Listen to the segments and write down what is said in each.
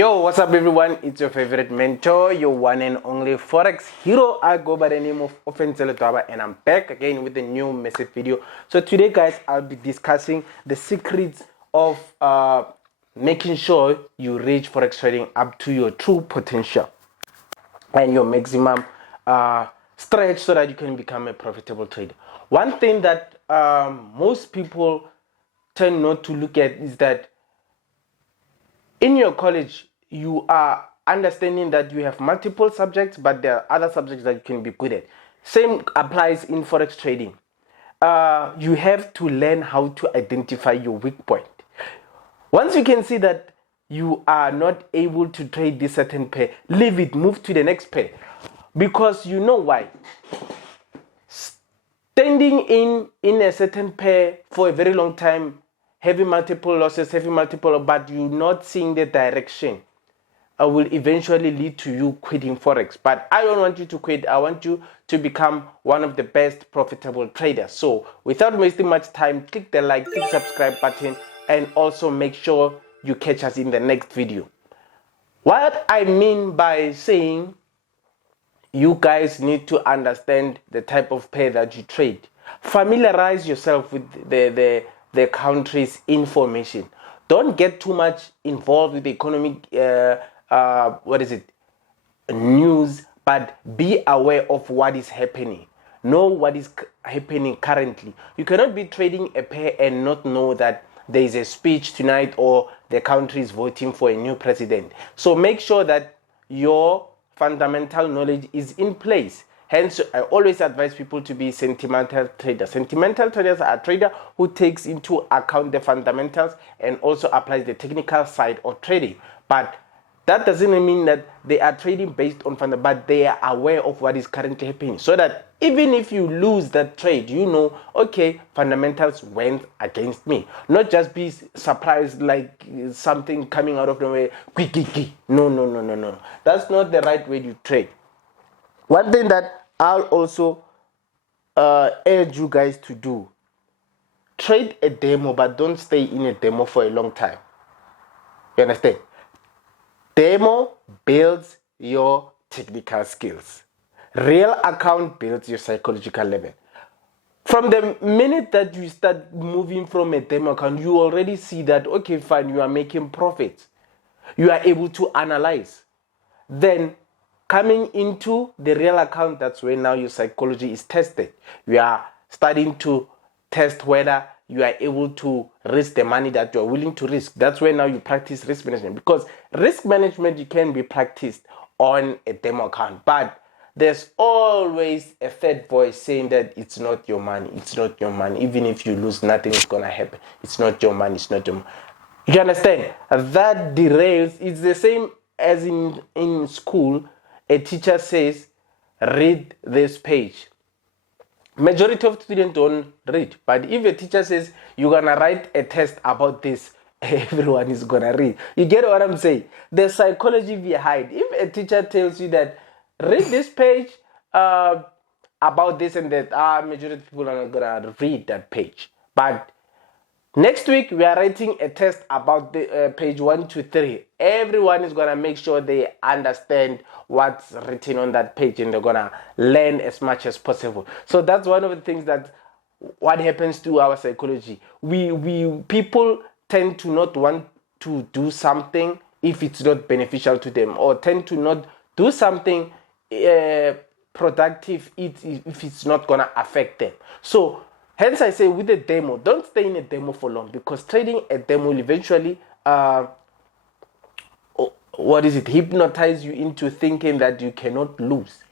Yo, what's up everyone? It's your favorite mentor, your one and only Forex hero. I go by the name of Ofentse Ledwaba, and I'm back again with a new massive video. So today guys, I'll be discussing the secrets of making sure you reach Forex trading up to your true potential and your maximum stretch so that you can become a profitable trader. One thing that most people tend not to look at is that in your college, you are understanding that you have multiple subjects, but there are other subjects that you can be good at. Same applies in Forex trading. You have to learn how to identify your weak point. Once you can see that you are not able to trade this certain pair, leave it, move to the next pair. Because you know why. Standing in a certain pair for a very long time, having multiple losses, but you're not seeing the direction, will eventually lead to you quitting Forex. But I don't want you to quit. I want you to become one of the best profitable traders. So without wasting much time, click the like, click subscribe button, and also make sure you catch us in the next video. What I mean by saying you guys need to understand the type of pair that you trade. Familiarize yourself with the country's information. Don't get too much involved with the economic news, but be aware of what is happening. Know what is happening currently. You cannot be trading a pair and not know that there is a speech tonight or the country is voting for a new president. So make sure that your fundamental knowledge is in place. Hence, I always advise people to be sentimental traders. Sentimental traders are a trader who takes into account the fundamentals and also applies the technical side of trading. But that doesn't mean that they are trading based on fundamentals, but they are aware of what is currently happening. So that even if you lose that trade, you know, okay, fundamentals went against me. Not just be surprised like something coming out of nowhere. No. That's not the right way to trade. One thing that I'll also urge you guys to do, trade a demo, but don't stay in a demo for a long time. You understand? Demo builds your technical skills. Real account builds your psychological level. From the minute that you start moving from a demo account, you already see that, okay, fine, you are making profits. You are able to analyze. Then coming into the real account, that's where now your psychology is tested. You are starting to test whether you are able to risk the money that you are willing to risk. That's where now you practice risk management. Because risk management, you can be practiced on a demo account. But there's always a third voice saying that it's not your money. It's not your money. Even if you lose, nothing is going to happen. It's not your money. It's not your money. You understand? That derails. It's the same as in school. A teacher says, read this page. Majority of students don't read. But if a teacher says, you're going to write a test about this, everyone is going to read. You get what I'm saying? The psychology behind. If a teacher tells you that, read this page about this and that, majority of people are not going to read that page. But next week, we are writing a test about the page 1 to 3. Everyone is going to make sure they understand what's written on that page, and they're going to learn as much as possible. So that's one of the things that what happens to our psychology. People tend to not want to do something if it's not beneficial to them, or tend to not do something productive if it's not going to affect them. So hence I say with the demo, don't stay in a demo for long, because trading a demo will eventually hypnotize you into thinking that you cannot lose.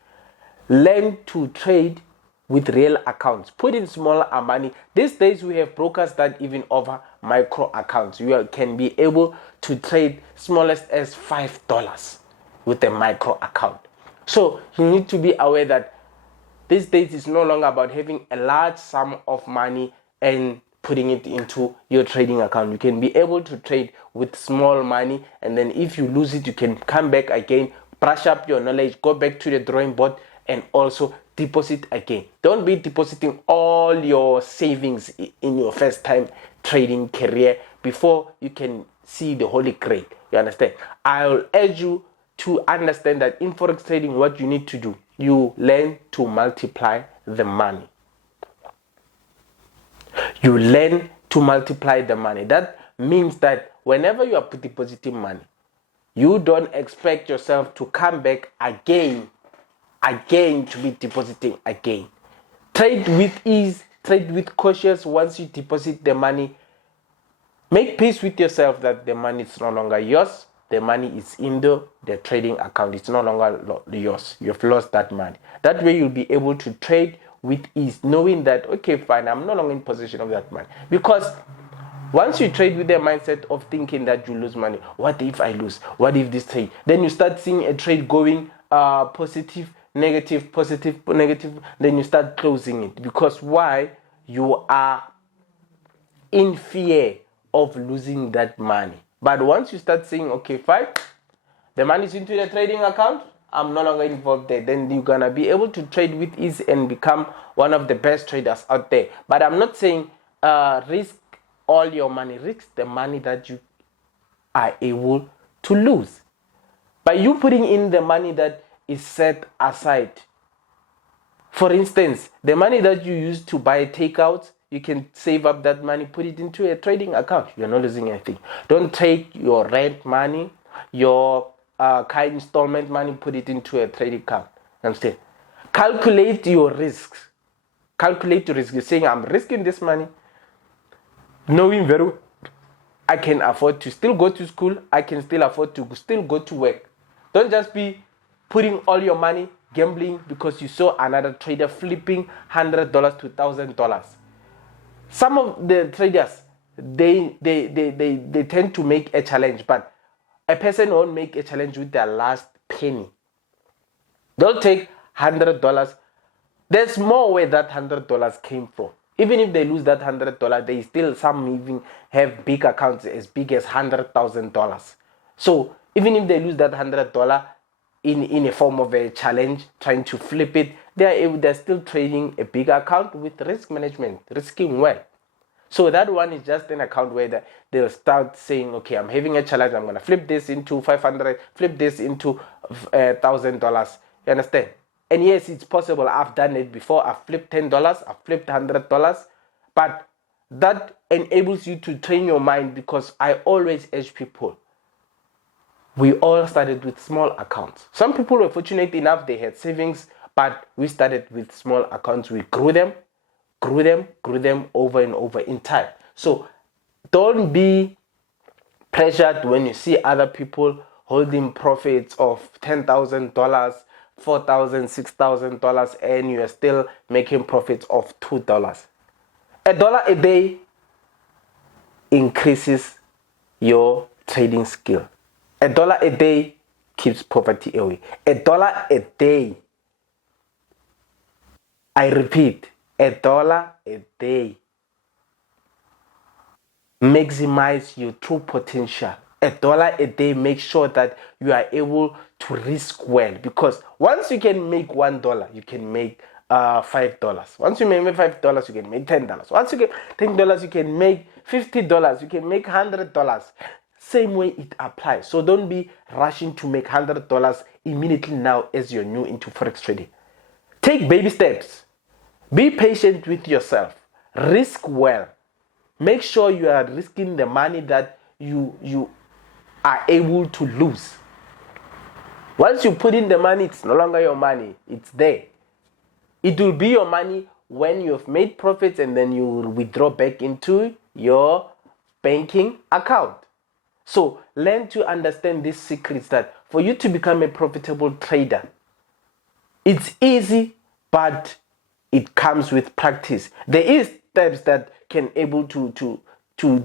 Learn to trade with real accounts. Put in smaller money. These days we have brokers that even offer micro accounts. You can be able to trade smallest as $5 with a micro account. So you need to be aware that these days it's no longer about having a large sum of money and putting it into your trading account. You can be able to trade with small money, and then if you lose it, you can come back again, brush up your knowledge, go back to the drawing board, and also deposit again. Don't be depositing all your savings in your first time trading career before you can see the holy grail. You understand? I'll urge you to understand that in Forex trading, what you need to do, you learn to multiply the money. You learn to multiply the money. That means that whenever you are depositing money, you don't expect yourself to come back again to be depositing again. Trade with ease, trade with cautious. Once you deposit the money, make peace with yourself that the money is no longer yours. The money is in the trading account. It's no longer yours. You've lost that money. That way you'll be able to trade with ease, knowing that, okay, fine, I'm no longer in possession of that money. Because once you trade with the mindset of thinking that you lose money, what if I lose? What if this trade? Then you start seeing a trade going positive, negative, positive, negative. Then you start closing it. Because why? You are in fear of losing that money. But once you start saying, okay, fine, the money is into the trading account, I'm no longer involved there, then you're gonna be able to trade with ease and become one of the best traders out there. But I'm not saying risk all your money. Risk the money that you are able to lose. By you putting in the money that is set aside. For instance, the money that you use to buy takeouts, you can save up that money, put it into a trading account. You're not losing anything. Don't take your rent money, your car installment money, put it into a trading account. Understand? Calculate your risks. Calculate your risk. You're saying, I'm risking this money, knowing very well I can afford to still go to school. I can still afford to still go to work. Don't just be putting all your money gambling because you saw another trader flipping $100 to $1,000. Some of the traders, they tend to make a challenge, but a person won't make a challenge with their last penny. They'll take $100. There's more where that $100 came from. Even if they lose that $100, they still, some even have big accounts as big as $100,000. So even if they lose that $100 in a form of a challenge, trying to flip it, they're still trading a big account with risk management, risking well. So that one is just an account where they'll start saying, okay, I'm having a challenge, I'm going to flip this into 500, flip this into $1,000. You understand? And yes, it's possible. I've done it before. I've flipped $10, I've flipped $100. But that enables you to train your mind, because I always urge people, we all started with small accounts. Some people were fortunate enough, they had savings, but we started with small accounts. We grew them over and over in time. So don't be pressured when you see other people holding profits of $10,000, $4,000, $6,000, and you are still making profits of $2. $1 a day increases your trading skill. $1 a day keeps poverty away. $1 a day, I repeat, $1 a day. Maximize your true potential. $1 a day, make sure that you are able to risk well, because once you can make $1, you can make $5. Once you make $5, you can make $10. Once you get $10, you can make $50. You can make $100. Same way it applies. So don't be rushing to make $100 immediately now as you're new into Forex trading. Take baby steps. Be patient with yourself. Risk well. Make sure you are risking the money that you are able to lose. Once you put in the money, it's no longer your money. It's there. It will be your money when you've made profits, and then you will withdraw back into your banking account. So learn to understand these secrets, that for you to become a profitable trader, it's easy, but it comes with practice. There is steps that can able to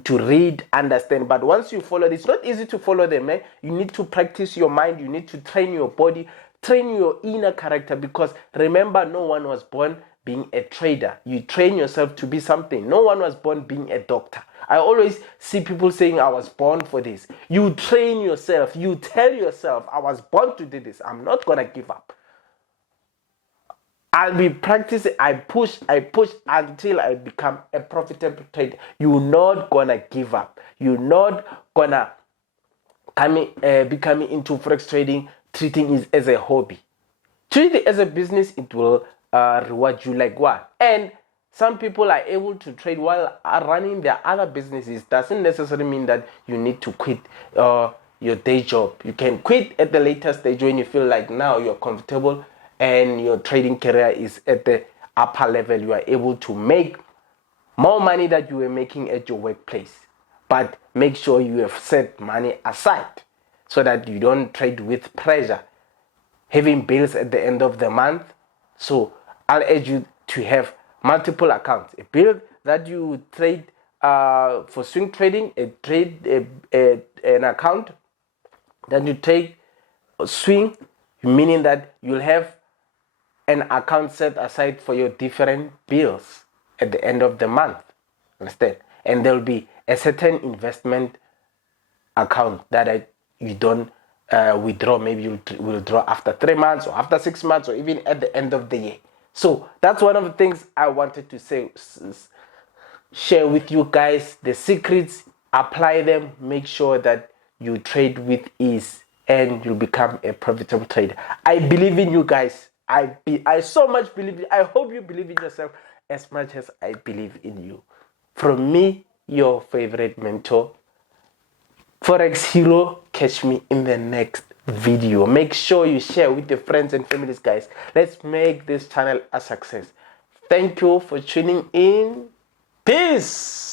read, understand, but once you follow, it's not easy to follow them. You need to practice your mind. You need to train your body, train your inner character, because remember, no one was born being a trader. You train yourself to be something. No one was born being a doctor. I always see people saying, I was born for this. You train yourself. You tell yourself, I was born to do this. I'm not going to give up. I'll be practicing. I push until I become a profitable trader. You're not going to give up. You're not going to becoming into forex trading, treating it as a hobby. Treat it as a business. It will reward you like what. And some people are able to trade while running their other businesses. Doesn't necessarily mean that you need to quit your day job. You can quit at the later stage when you feel like now you're comfortable and your trading career is at the upper level. You are able to make more money that you were making at your workplace. But make sure you have set money aside so that you don't trade with pressure, having bills at the end of the month. So I'll urge you to have multiple accounts. A bill that you trade for swing trading, an account that you trade swing, meaning that you'll have an account set aside for your different bills at the end of the month. Understand? And there'll be a certain investment account that you don't withdraw. Maybe you will withdraw after 3 months or after 6 months or even at the end of the year. So that's one of the things I wanted to share with you guys. The secrets, apply them, make sure that you trade with ease and you'll become a profitable trader. I believe in you guys. I so much believe in you. I hope you believe in yourself as much as I believe in you. From me, your favorite mentor, Forex Hero. Catch me in the next video. Make sure you share with your friends and families, guys. Let's make this channel a success. Thank you for tuning in. Peace.